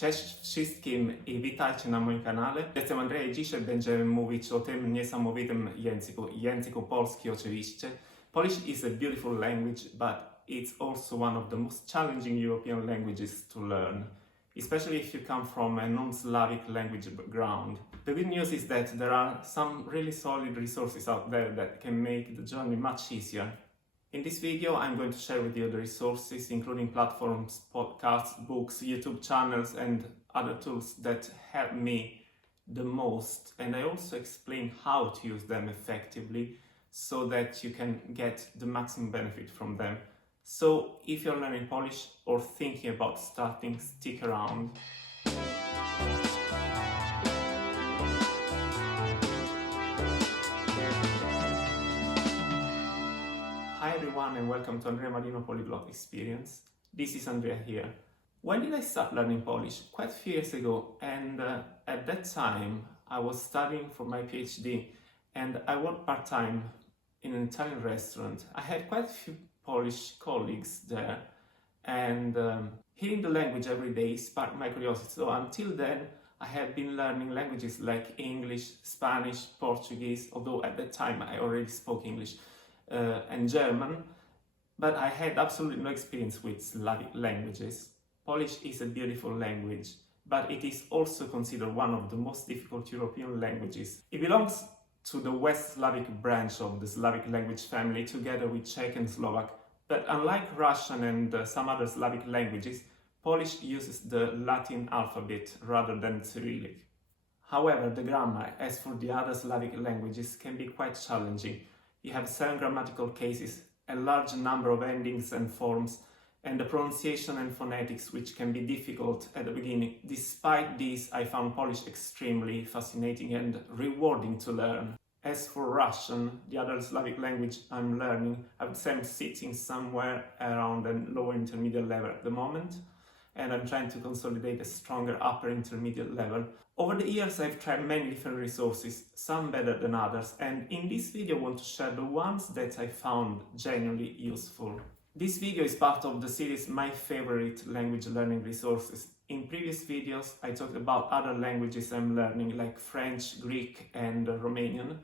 Cześć wszystkim i witajcie na moim kanale. Jestem Andrzej i dzisiaj będziemy mówić o tym niesamowitym języku polski oczywiście. Polish is a beautiful language, but it's also one of the most challenging European languages to learn, especially if you come from a non-Slavic language background. The good news is that there are some really solid resources out there that can make the journey much easier. In this video, I'm going to share with you the resources, including platforms, podcasts, books, YouTube channels, and other tools that help me the most. And I also explain how to use them effectively so that you can get the maximum benefit from them. So if you're learning Polish or thinking about starting, stick around. Hi everyone and welcome to Andrea Marino Polyglot Experience. This is Andrea here. When did I start learning Polish? Quite a few years ago, and at that time I was studying for my PhD and I worked part-time in an Italian restaurant. I had quite a few Polish colleagues there, and hearing the language every day sparked my curiosity. So until then I had been learning languages like English, Spanish, Portuguese, although at that time I already spoke English, and German, but I had absolutely no experience with Slavic languages. Polish is a beautiful language, but it is also considered one of the most difficult European languages. It belongs to the West Slavic branch of the Slavic language family, together with Czech and Slovak, but unlike Russian and some other Slavic languages, Polish uses the Latin alphabet rather than Cyrillic. However, the grammar, as for the other Slavic languages, can be quite challenging. You have 7 grammatical cases, a large number of endings and forms, and the pronunciation and phonetics, which can be difficult at the beginning. Despite this, I found Polish extremely fascinating and rewarding to learn. As for Russian, the other Slavic language I'm learning, I would say I'm sitting somewhere around a lower intermediate level at the moment, and I'm trying to consolidate a stronger upper intermediate level. Over the years I've tried many different resources, some better than others, and in this video I want to share the ones that I found genuinely useful. This video is part of the series My Favorite Language Learning Resources. In previous videos I talked about other languages I'm learning like French, Greek and Romanian,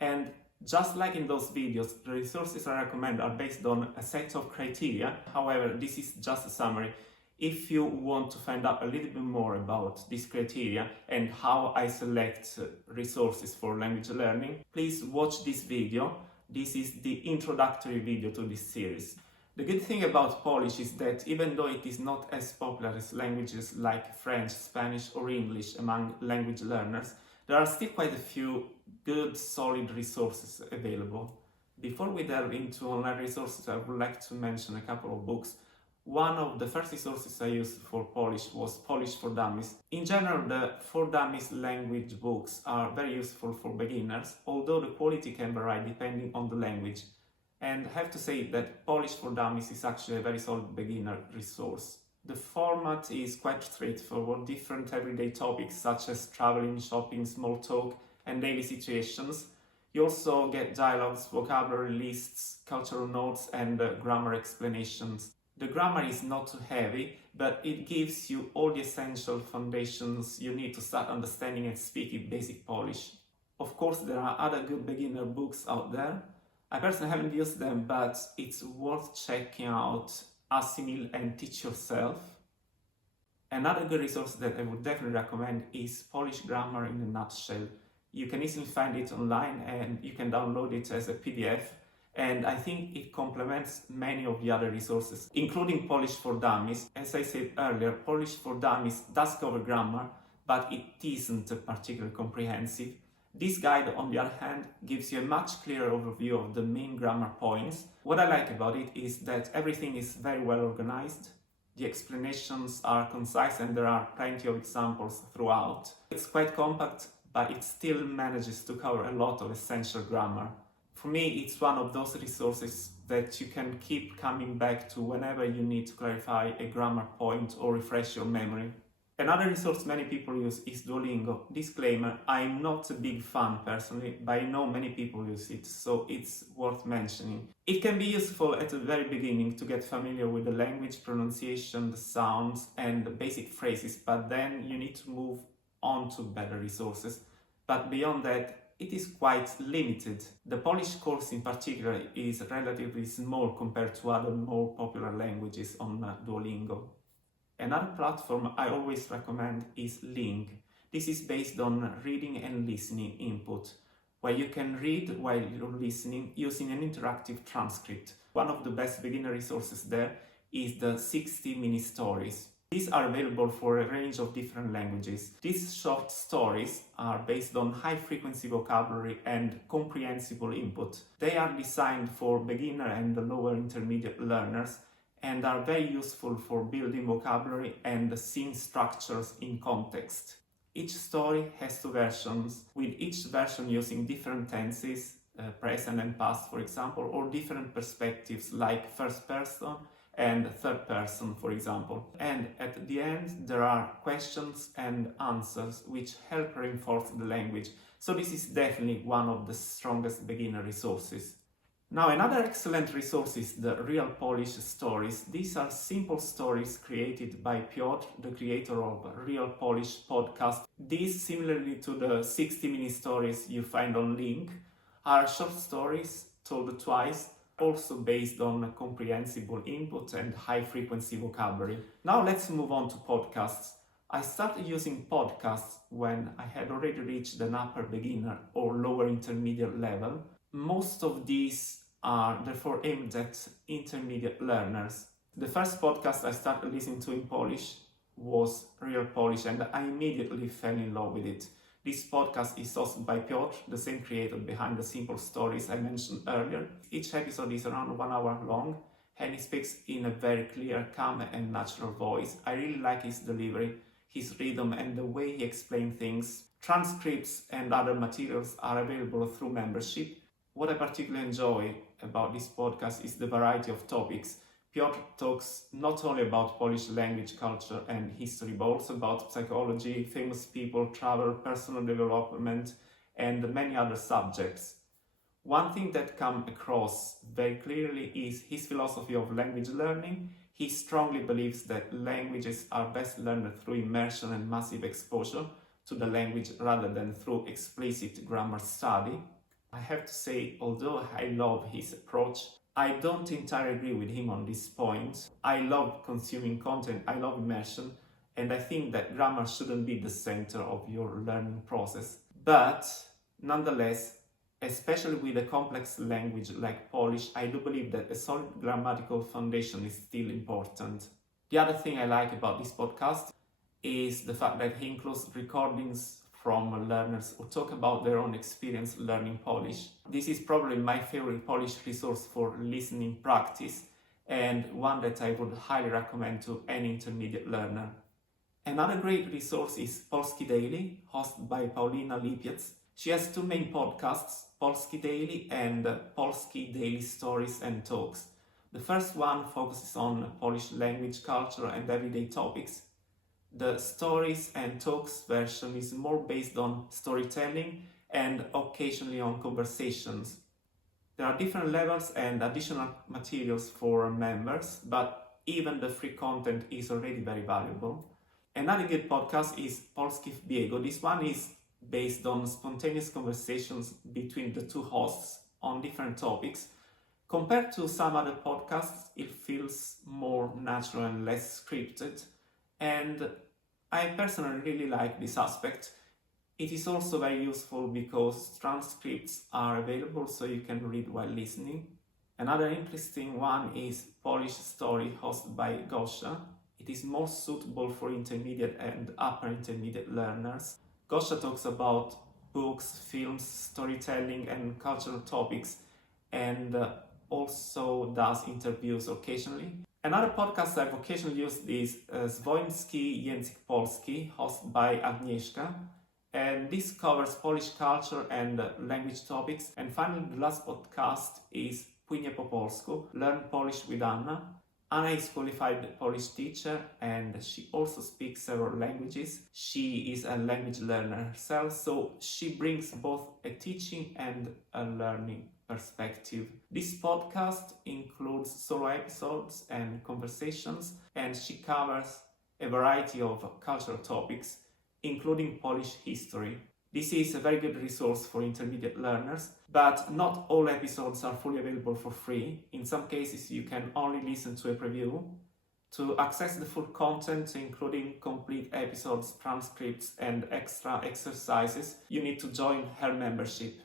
and just like in those videos, the resources I recommend are based on a set of criteria. However, this is just a summary. If you want to find out a little bit more about this criteria and how I select resources for language learning, please watch this video. This is the introductory video to this series. The good thing about Polish is that even though it is not as popular as languages like French, Spanish or English among language learners, there are still quite a few good, solid resources available. Before we delve into online resources, I would like to mention a couple of books. One of the first resources I used for Polish was Polish for Dummies. In general, the For Dummies language books are very useful for beginners, although the quality can vary depending on the language. And I have to say that Polish for Dummies is actually a very solid beginner resource. The format is quite straightforward, different everyday topics such as traveling, shopping, small talk, and daily situations. You also get dialogues, vocabulary lists, cultural notes, and grammar explanations. The grammar is not too heavy, but it gives you all the essential foundations you need to start understanding and speaking basic Polish. Of course, there are other good beginner books out there. I personally haven't used them, but it's worth checking out Assimil and Teach Yourself. Another good resource that I would definitely recommend is Polish Grammar in a Nutshell. You can easily find it online and you can download it as a PDF. And I think it complements many of the other resources, including Polish for Dummies. As I said earlier, Polish for Dummies does cover grammar, but it isn't particularly comprehensive. This guide, on the other hand, gives you a much clearer overview of the main grammar points. What I like about it is that everything is very well organized. The explanations are concise and there are plenty of examples throughout. It's quite compact, but it still manages to cover a lot of essential grammar. For me, it's one of those resources that you can keep coming back to whenever you need to clarify a grammar point or refresh your memory. Another resource many people use is Duolingo. Disclaimer, I'm not a big fan personally, but I know many people use it, so it's worth mentioning. It can be useful at the very beginning to get familiar with the language, pronunciation, the sounds, and the basic phrases, but then you need to move on to better resources. But beyond that, it is quite limited. The Polish course in particular is relatively small compared to other more popular languages on Duolingo. Another platform I always recommend is Link. This is based on reading and listening input, where you can read while you're listening using an interactive transcript. One of the best beginner resources there is the 60 mini stories. These are available for a range of different languages. These short stories are based on high-frequency vocabulary and comprehensible input. They are designed for beginner and lower intermediate learners and are very useful for building vocabulary and seeing structures in context. Each story has two versions, with each version using different tenses, present and past for example, or different perspectives like first person and third person for example. And at the end there are questions and answers which help reinforce the language. So this is definitely one of the strongest beginner resources. Now, another excellent resource is the Real Polish Stories. These are simple stories created by Piotr, the creator of Real Polish podcast. These, similarly to the 60 mini stories you find on Link, are short stories told twice, also based on comprehensible input and high-frequency vocabulary. Now let's move on to podcasts. I started using podcasts when I had already reached an upper beginner or lower intermediate level. Most of these are therefore aimed at intermediate learners. The first podcast I started listening to in Polish was Real Polish, and I immediately fell in love with it. This podcast is hosted by Piotr, the same creator behind the simple stories I mentioned earlier. Each episode is around 1 hour long, and he speaks in a very clear, calm and natural voice. I really like his delivery, his rhythm and the way he explains things. Transcripts and other materials are available through membership. What I particularly enjoy about this podcast is the variety of topics. Piotr talks not only about Polish language, culture and history, but also about psychology, famous people, travel, personal development, and many other subjects. One thing that comes across very clearly is his philosophy of language learning. He strongly believes that languages are best learned through immersion and massive exposure to the language rather than through explicit grammar study. I have to say, although I love his approach, I don't entirely agree with him on this point. I love consuming content, I love immersion, and I think that grammar shouldn't be the center of your learning process. But nonetheless, especially with a complex language like Polish, I do believe that a solid grammatical foundation is still important. The other thing I like about this podcast is the fact that he includes recordings from learners who talk about their own experience learning Polish. This is probably my favorite Polish resource for listening practice and one that I would highly recommend to any intermediate learner. Another great resource is Polski Daily, hosted by Paulina Lipiec. She has two main podcasts, Polski Daily and Polski Daily Stories and Talks. The first one focuses on Polish language, culture and everyday topics. The Stories and Talks version is more based on storytelling and occasionally on conversations. There are different levels and additional materials for members, but even the free content is already very valuable. Another good podcast is Polski w Biegu. This one is based on spontaneous conversations between the two hosts on different topics. Compared to some other podcasts, it feels more natural and less scripted. And I personally really like this aspect. It is also very useful because transcripts are available so you can read while listening. Another interesting one is Polish Story, hosted by Gosia. It is more suitable for intermediate and upper intermediate learners. Gosia talks about books, films, storytelling and cultural topics, and also does interviews occasionally. Another podcast I've occasionally used is Swoński Język Polski, hosted by Agnieszka, and this covers Polish culture and language topics. And finally, the last podcast is Płynie po polsku, Learn Polish with Anna. Anna is qualified Polish teacher and she also speaks several languages. She is a language learner herself, so she brings both a teaching and a learning perspective. This podcast includes solo episodes and conversations, and she covers a variety of cultural topics, including Polish history. This is a very good resource for intermediate learners, but not all episodes are fully available for free. In some cases, you can only listen to a preview. To access the full content, including complete episodes, transcripts, and extra exercises, you need to join her membership.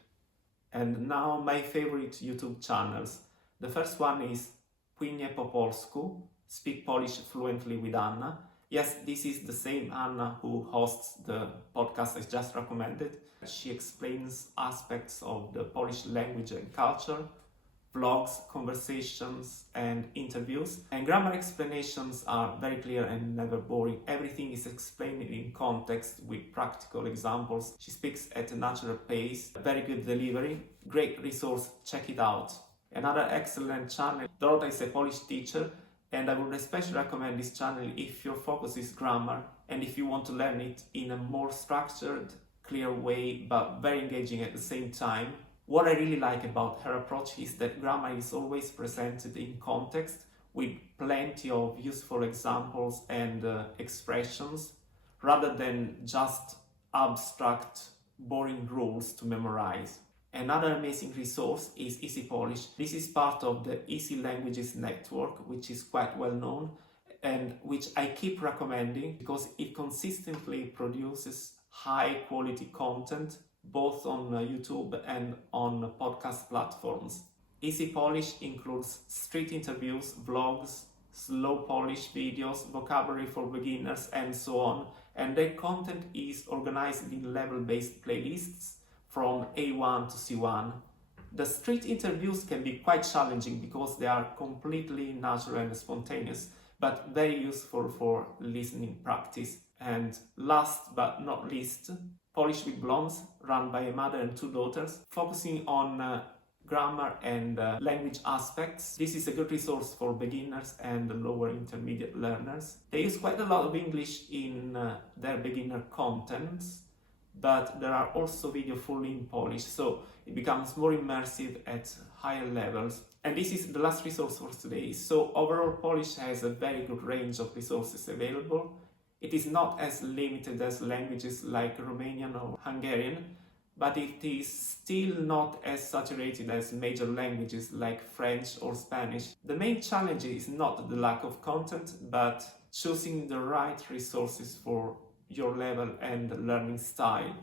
And now my favorite YouTube channels. The first one is Płynie po polsku, Speak Polish Fluently with Anna. Yes, this is the same Anna who hosts the podcast I just recommended. She explains aspects of the Polish language and culture, vlogs, conversations, and interviews. And grammar explanations are very clear and never boring. Everything is explained in context with practical examples. She speaks at a natural pace, very good delivery, great resource, check it out. Another excellent channel, Dorota is a Polish teacher, and I would especially recommend this channel if your focus is grammar and if you want to learn it in a more structured, clear way, but very engaging at the same time. What I really like about her approach is that grammar is always presented in context with plenty of useful examples and expressions, rather than just abstract, boring rules to memorize. Another amazing resource is Easy Polish. This is part of the Easy Languages network, which is quite well known and which I keep recommending because it consistently produces high quality content both on YouTube and on podcast platforms. Easy Polish includes street interviews, vlogs, slow Polish videos, vocabulary for beginners, and so on. And their content is organized in level-based playlists from A1 to C1. The street interviews can be quite challenging because they are completely natural and spontaneous, but very useful for listening practice. And last but not least, Polish with Blondes, run by a mother and two daughters, focusing on grammar and language aspects. This is a good resource for beginners and lower intermediate learners. They use quite a lot of English in their beginner contents, but there are also videos fully in Polish, so it becomes more immersive at higher levels. And this is the last resource for today. So overall, Polish has a very good range of resources available. It is not as limited as languages like Romanian or Hungarian, but it is still not as saturated as major languages like French or Spanish. The main challenge is not the lack of content, but choosing the right resources for your level and learning style.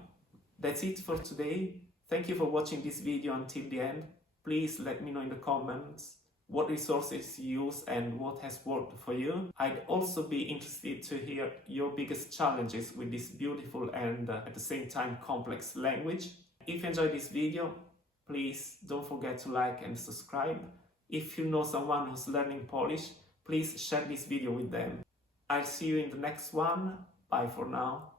That's it for today. Thank you for watching this video until the end. Please let me know in the comments what resources you use and what has worked for you. I'd also be interested to hear your biggest challenges with this beautiful and at the same time complex language. If you enjoyed this video, please don't forget to like and subscribe. If you know someone who's learning Polish, please share this video with them. I'll see you in the next one. Bye for now.